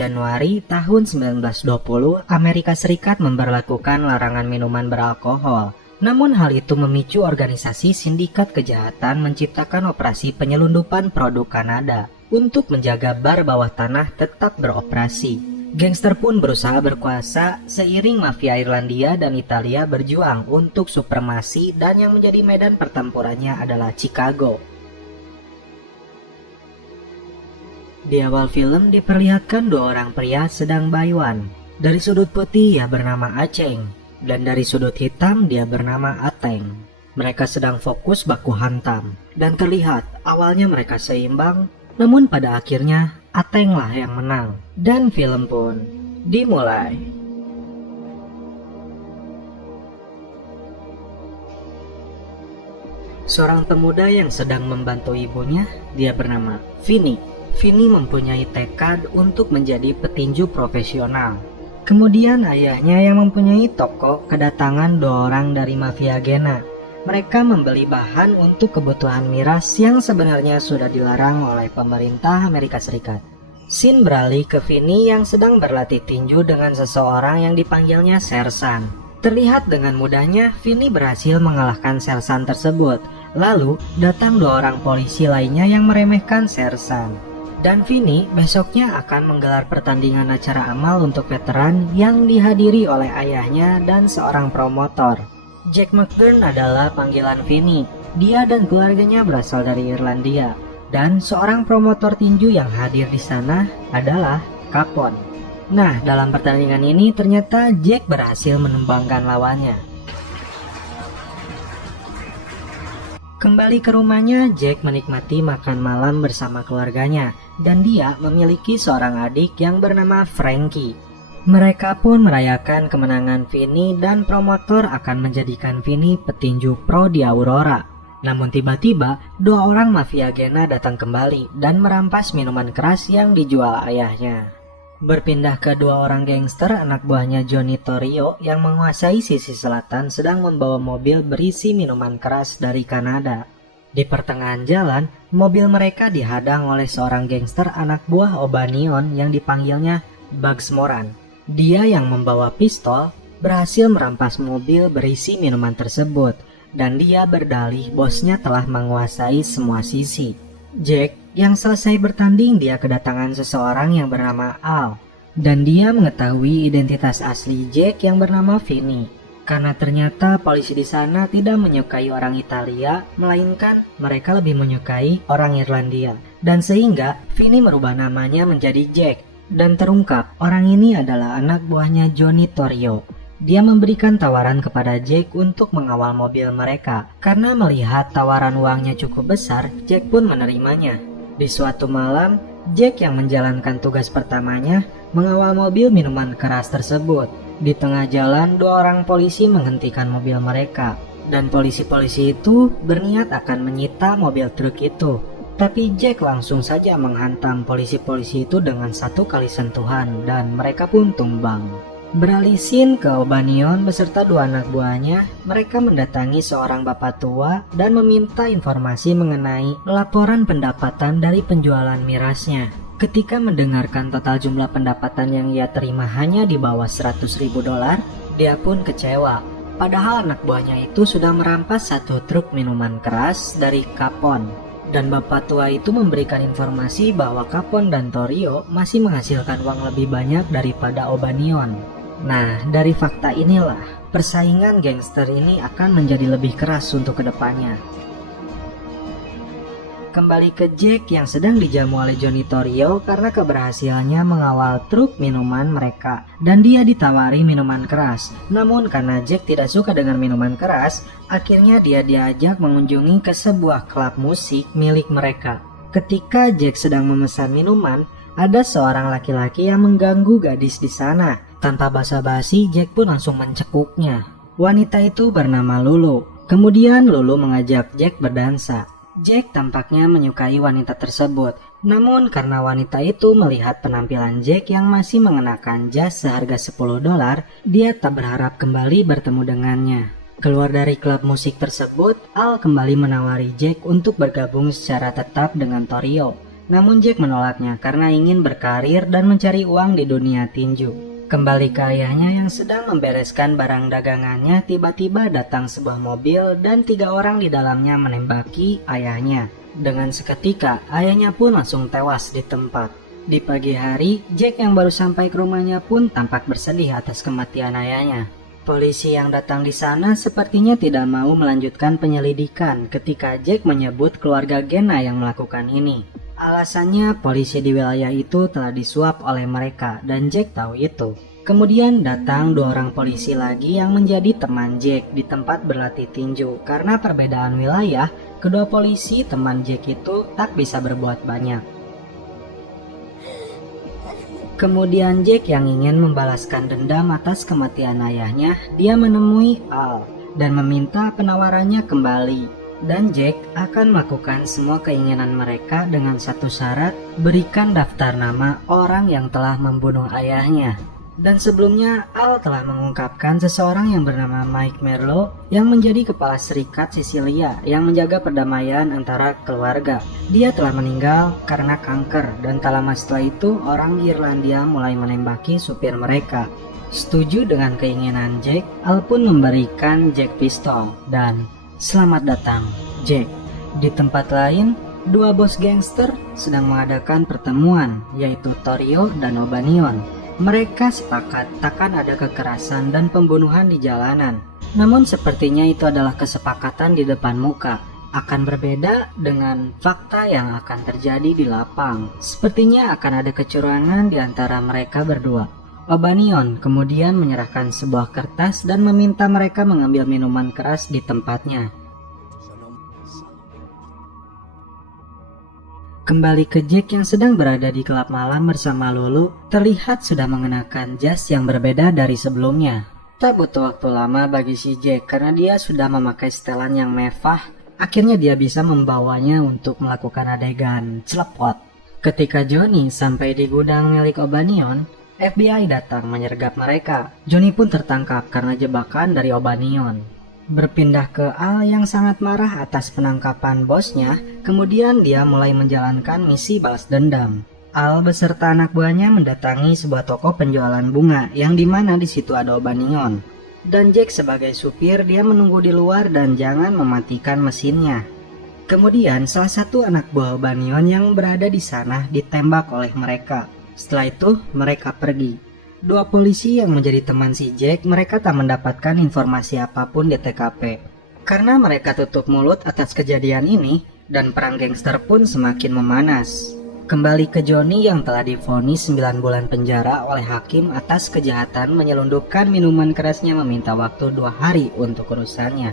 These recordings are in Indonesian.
Januari tahun 1920, Amerika Serikat memberlakukan larangan minuman beralkohol. Namun hal itu memicu organisasi sindikat kejahatan menciptakan operasi penyelundupan produk Kanada untuk menjaga bar bawah tanah tetap beroperasi. Gangster pun berusaha berkuasa seiring mafia Irlandia dan Italia berjuang untuk supremasi, dan yang menjadi medan pertempurannya adalah Chicago. Di awal film diperlihatkan dua orang pria sedang bayuan. Dari sudut putih ia bernama Aceng, dan dari sudut hitam dia bernama Ateng. Mereka sedang fokus baku hantam, dan terlihat awalnya mereka seimbang, namun pada akhirnya Atenglah yang menang, dan film pun dimulai. Seorang pemuda yang sedang membantu ibunya, dia bernama Vinny. Vinny mempunyai tekad untuk menjadi petinju profesional. Kemudian ayahnya yang mempunyai toko kedatangan dua orang dari mafia Gena. Mereka membeli bahan untuk kebutuhan miras yang sebenarnya sudah dilarang oleh pemerintah Amerika Serikat. Scene beralih ke Vinny yang sedang berlatih tinju dengan seseorang yang dipanggilnya Sersan. Terlihat dengan mudahnya Vinny berhasil mengalahkan Sersan tersebut. Lalu datang dua orang polisi lainnya yang meremehkan Sersan. Dan Vinny besoknya akan menggelar pertandingan acara amal untuk veteran yang dihadiri oleh ayahnya dan seorang promotor. Jack McGurn adalah panggilan Vinny. Dia dan keluarganya berasal dari Irlandia. Dan seorang promotor tinju yang hadir di sana adalah Capone. Nah, dalam pertandingan ini ternyata Jack berhasil menumbangkan lawannya. Kembali ke rumahnya, Jack menikmati makan malam bersama keluarganya. Dan dia memiliki seorang adik yang bernama Frankie. Mereka pun merayakan kemenangan Vinny dan promotor akan menjadikan Vinny petinju pro di Aurora. Namun tiba-tiba dua orang mafia Gena datang kembali dan merampas minuman keras yang dijual ayahnya. Berpindah ke dua orang gangster, anak buahnya Johnny Torrio yang menguasai sisi selatan sedang membawa mobil berisi minuman keras dari Kanada. Di pertengahan jalan, mobil mereka dihadang oleh seorang gangster anak buah O'Banion yang dipanggilnya Bugs Moran. Dia yang membawa pistol berhasil merampas mobil berisi minuman tersebut, dan dia berdalih bosnya telah menguasai semua sisi. Jack yang selesai bertanding, dia kedatangan seseorang yang bernama Al, dan dia mengetahui identitas asli Jack yang bernama Vinny. Karena ternyata polisi di sana tidak menyukai orang Italia, melainkan mereka lebih menyukai orang Irlandia. Dan sehingga Vinny merubah namanya menjadi Jack. Dan terungkap orang ini adalah anak buahnya Johnny Torrio. Dia memberikan tawaran kepada Jack untuk mengawal mobil mereka. Karena melihat tawaran uangnya cukup besar, Jack pun menerimanya. Di suatu malam, Jack yang menjalankan tugas pertamanya mengawal mobil minuman keras tersebut. Di tengah jalan, dua orang polisi menghentikan mobil mereka. Dan polisi-polisi itu berniat akan menyita mobil truk itu. Tapi Jack langsung saja menghantam polisi-polisi itu dengan satu kali sentuhan, dan mereka pun tumbang. Beralih scene ke O'Banion beserta dua anak buahnya, mereka mendatangi seorang bapak tua dan meminta informasi mengenai laporan pendapatan dari penjualan mirasnya. Ketika mendengarkan total jumlah pendapatan yang ia terima hanya di bawah $100.000, dia pun kecewa. Padahal anak buahnya itu sudah merampas satu truk minuman keras dari Capone. Dan bapak tua itu memberikan informasi bahwa Capone dan Torrio masih menghasilkan uang lebih banyak daripada O'Banion. Nah, dari fakta inilah, persaingan gangster ini akan menjadi lebih keras untuk kedepannya. Kembali ke Jack yang sedang dijamu oleh Johnny Torrio karena keberhasilannya mengawal truk minuman mereka. Dan dia ditawari minuman keras. Namun karena Jack tidak suka dengan minuman keras, akhirnya dia diajak mengunjungi ke sebuah klub musik milik mereka. Ketika Jack sedang memesan minuman, ada seorang laki-laki yang mengganggu gadis di sana. Tanpa basa-basi, Jack pun langsung mencekuknya. Wanita itu bernama Lulu. Kemudian Lulu mengajak Jack berdansa. Jack tampaknya menyukai wanita tersebut. Namun karena wanita itu melihat penampilan Jack yang masih mengenakan jas seharga $10, dia tak berharap kembali bertemu dengannya. Keluar dari klub musik tersebut, Al kembali menawari Jack untuk bergabung secara tetap dengan Torrio. Namun Jack menolaknya karena ingin berkarir dan mencari uang di dunia tinju. Kembali ke ayahnya yang sedang membereskan barang dagangannya, tiba-tiba datang sebuah mobil dan 3 orang di dalamnya menembaki ayahnya. Dengan seketika, ayahnya pun langsung tewas di tempat. Di pagi hari, Jack yang baru sampai ke rumahnya pun tampak bersedih atas kematian ayahnya. Polisi yang datang di sana sepertinya tidak mau melanjutkan penyelidikan ketika Jack menyebut keluarga Gena yang melakukan ini. Alasannya polisi di wilayah itu telah disuap oleh mereka dan Jack tahu itu. Kemudian datang 2 orang polisi lagi yang menjadi teman Jack di tempat berlatih tinju. Karena perbedaan wilayah, kedua polisi teman Jack itu tak bisa berbuat banyak. Kemudian Jack yang ingin membalaskan dendam atas kematian ayahnya, dia menemui Al dan meminta penawarannya kembali. Dan Jack akan melakukan semua keinginan mereka dengan satu syarat, berikan daftar nama orang yang telah membunuh ayahnya. Dan sebelumnya Al telah mengungkapkan seseorang yang bernama Mike Merlo yang menjadi kepala serikat Sisilia yang menjaga perdamaian antara keluarga. Dia telah meninggal karena kanker dan tak lama setelah itu orang Irlandia mulai menembaki supir mereka. Setuju dengan keinginan Jack, Al pun memberikan Jack pistol dan selamat datang, Jack. Di tempat lain, 2 bos gangster sedang mengadakan pertemuan, yaitu Torio dan O'Banion. Mereka sepakat takkan ada kekerasan dan pembunuhan di jalanan. Namun sepertinya itu adalah kesepakatan di depan muka. Akan berbeda dengan fakta yang akan terjadi di lapang. Sepertinya akan ada kecurangan di antara mereka berdua. O'Banion kemudian menyerahkan sebuah kertas dan meminta mereka mengambil minuman keras di tempatnya. Kembali ke Jack yang sedang berada di klub malam bersama Lulu, terlihat sudah mengenakan jas yang berbeda dari sebelumnya. Tak butuh waktu lama bagi si Jack karena dia sudah memakai setelan yang mewah. Akhirnya dia bisa membawanya untuk melakukan adegan celepot. Ketika Johnny sampai di gudang milik O'Banion, FBI datang menyergap mereka. Johnny pun tertangkap karena jebakan dari O'Banion. Berpindah ke Al yang sangat marah atas penangkapan bosnya, kemudian dia mulai menjalankan misi balas dendam. Al beserta anak buahnya mendatangi sebuah toko penjualan bunga yang dimana di situ ada O'Banion. Dan Jack sebagai supir dia menunggu di luar dan jangan mematikan mesinnya. Kemudian salah satu anak buah O'Banion yang berada di sana ditembak oleh mereka. Setelah itu, mereka pergi. 2 polisi yang menjadi teman si Jack, mereka tak mendapatkan informasi apapun di TKP. Karena mereka tutup mulut atas kejadian ini, dan perang gangster pun semakin memanas. Kembali ke Johnny yang telah divonis 9 bulan penjara oleh hakim atas kejahatan menyelundupkan minuman kerasnya meminta waktu 2 hari untuk urusannya.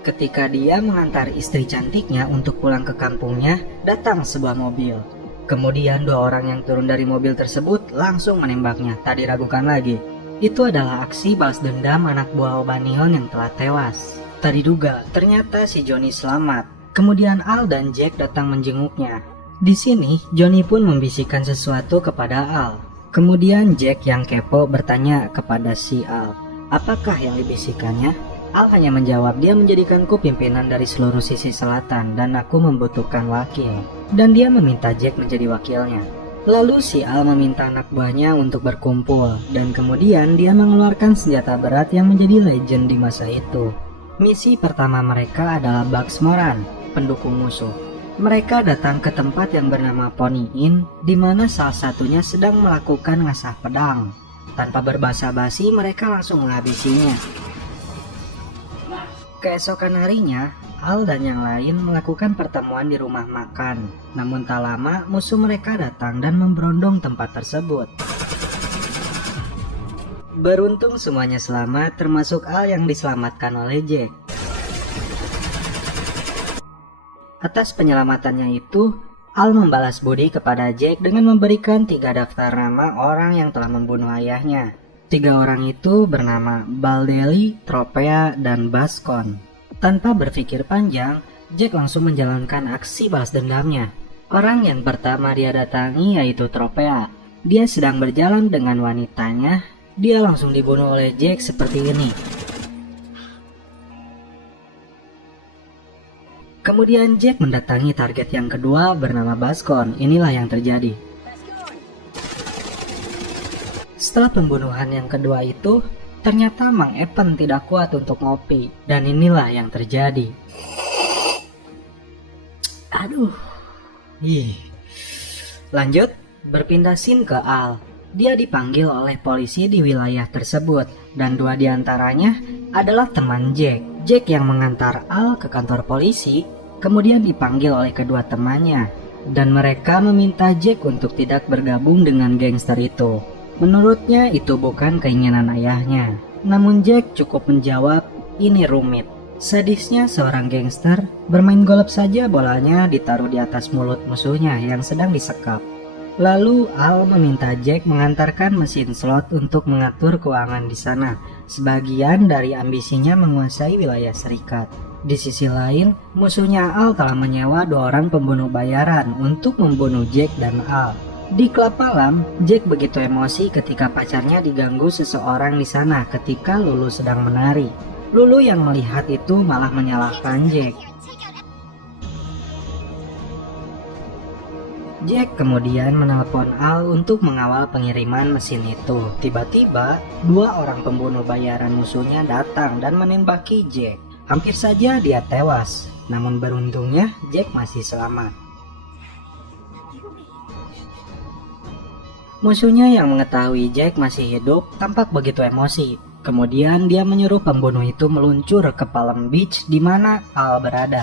Ketika dia mengantar istri cantiknya untuk pulang ke kampungnya, datang sebuah mobil. Kemudian 2 orang yang turun dari mobil tersebut langsung menembaknya, tak diragukan lagi. Itu adalah aksi balas dendam anak buah O'Banion yang telah tewas. Tak diduga, ternyata si Johnny selamat. Kemudian Al dan Jack datang menjenguknya. Di sini, Johnny pun membisikkan sesuatu kepada Al. Kemudian Jack yang kepo bertanya kepada si Al, apakah yang dibisikannya? Al hanya menjawab, dia menjadikanku pimpinan dari seluruh sisi selatan dan aku membutuhkan wakil. Dan dia meminta Jack menjadi wakilnya. Lalu si Al meminta anak buahnya untuk berkumpul dan kemudian dia mengeluarkan senjata berat yang menjadi legend di masa itu. Misi pertama mereka adalah Bugs Moran, pendukung musuh. Mereka datang ke tempat yang bernama Pony Inn, di mana salah satunya sedang melakukan ngasah pedang. Tanpa berbasa-basi mereka langsung menghabisinya. Keesokan harinya, Al dan yang lain melakukan pertemuan di rumah makan. Namun tak lama, musuh mereka datang dan memberondong tempat tersebut. Beruntung semuanya selamat, termasuk Al yang diselamatkan oleh Jack. Atas penyelamatannya itu, Al membalas budi kepada Jack dengan memberikan 3 daftar nama orang yang telah membunuh ayahnya. 3 orang itu bernama Baldelli, Tropea, dan Bascon. Tanpa berpikir panjang, Jack langsung menjalankan aksi balas dendamnya. Orang yang pertama dia datangi yaitu Tropea. Dia sedang berjalan dengan wanitanya. Dia langsung dibunuh oleh Jack seperti ini. Kemudian Jack mendatangi target yang kedua bernama Bascom. Inilah yang terjadi. Setelah pembunuhan yang kedua itu, ternyata Mang Epen tidak kuat untuk ngopi. Dan inilah yang terjadi. Aduh. Lanjut, berpindah scene ke Al. Dia dipanggil oleh polisi di wilayah tersebut. Dan dua diantaranya adalah teman Jack. Jack yang mengantar Al ke kantor polisi, kemudian dipanggil oleh kedua temannya. Dan mereka meminta Jack untuk tidak bergabung dengan gangster itu. Menurutnya itu bukan keinginan ayahnya. Namun Jack cukup menjawab, ini rumit. Sadisnya seorang gangster bermain golf saja bolanya ditaruh di atas mulut musuhnya yang sedang disekap. Lalu Al meminta Jack mengantarkan mesin slot untuk mengatur keuangan di sana. Sebagian dari ambisinya menguasai wilayah Serikat. Di sisi lain, musuhnya Al telah menyewa 2 orang pembunuh bayaran untuk membunuh Jack dan Al. Di klub malam, Jack begitu emosi ketika pacarnya diganggu seseorang di sana ketika Lulu sedang menari. Lulu yang melihat itu malah menyalahkan Jack. Jack kemudian menelpon Al untuk mengawal pengiriman mesin itu. Tiba-tiba, 2 orang pembunuh bayaran musuhnya datang dan menembaki Jack. Hampir saja dia tewas, namun beruntungnya Jack masih selamat. Musuhnya yang mengetahui Jack masih hidup tampak begitu emosi. Kemudian dia menyuruh pembunuh itu meluncur ke Palm Beach di mana Al berada.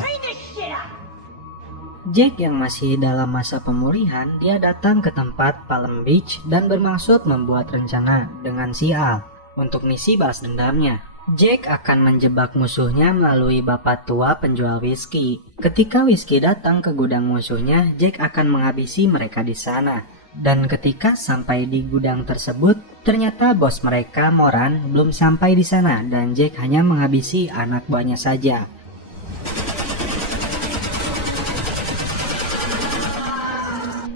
Jack yang masih dalam masa pemulihan, dia datang ke tempat Palm Beach dan bermaksud membuat rencana dengan si Al untuk misi balas dendamnya. Jack akan menjebak musuhnya melalui bapak tua penjual whisky. Ketika whisky datang ke gudang musuhnya, Jack akan menghabisi mereka di sana. Dan ketika sampai di gudang tersebut, ternyata bos mereka, Moran, belum sampai di sana dan Jack hanya menghabisi anak buahnya saja.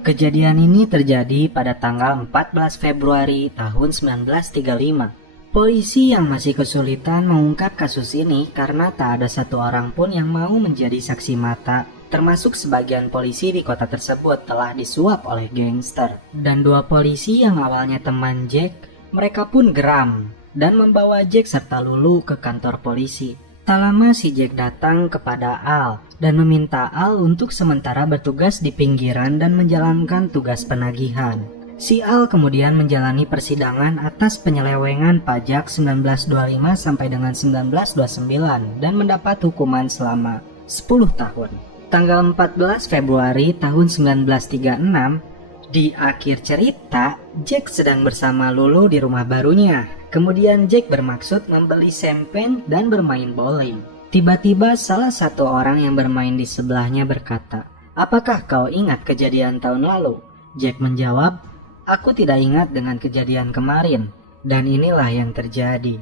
Kejadian ini terjadi pada tanggal 14 Februari tahun 1935. Polisi yang masih kesulitan mengungkap kasus ini karena tak ada satu orang pun yang mau menjadi saksi mata. Termasuk sebagian polisi di kota tersebut telah disuap oleh gangster. Dan 2 polisi yang awalnya teman Jack, mereka pun geram dan membawa Jack serta Lulu ke kantor polisi. Tak lama si Jack datang kepada Al dan meminta Al untuk sementara bertugas di pinggiran dan menjalankan tugas penagihan. Si Al kemudian menjalani persidangan atas penyelewengan pajak 1925 sampai dengan 1929 dan mendapat hukuman selama 10 tahun. Tanggal 14 Februari tahun 1936, di akhir cerita, Jack sedang bersama Lulu di rumah barunya. Kemudian Jack bermaksud membeli champagne dan bermain bowling. Tiba-tiba salah satu orang yang bermain di sebelahnya berkata, "Apakah kau ingat kejadian tahun lalu?" Jack menjawab, "Aku tidak ingat dengan kejadian kemarin." Dan inilah yang terjadi.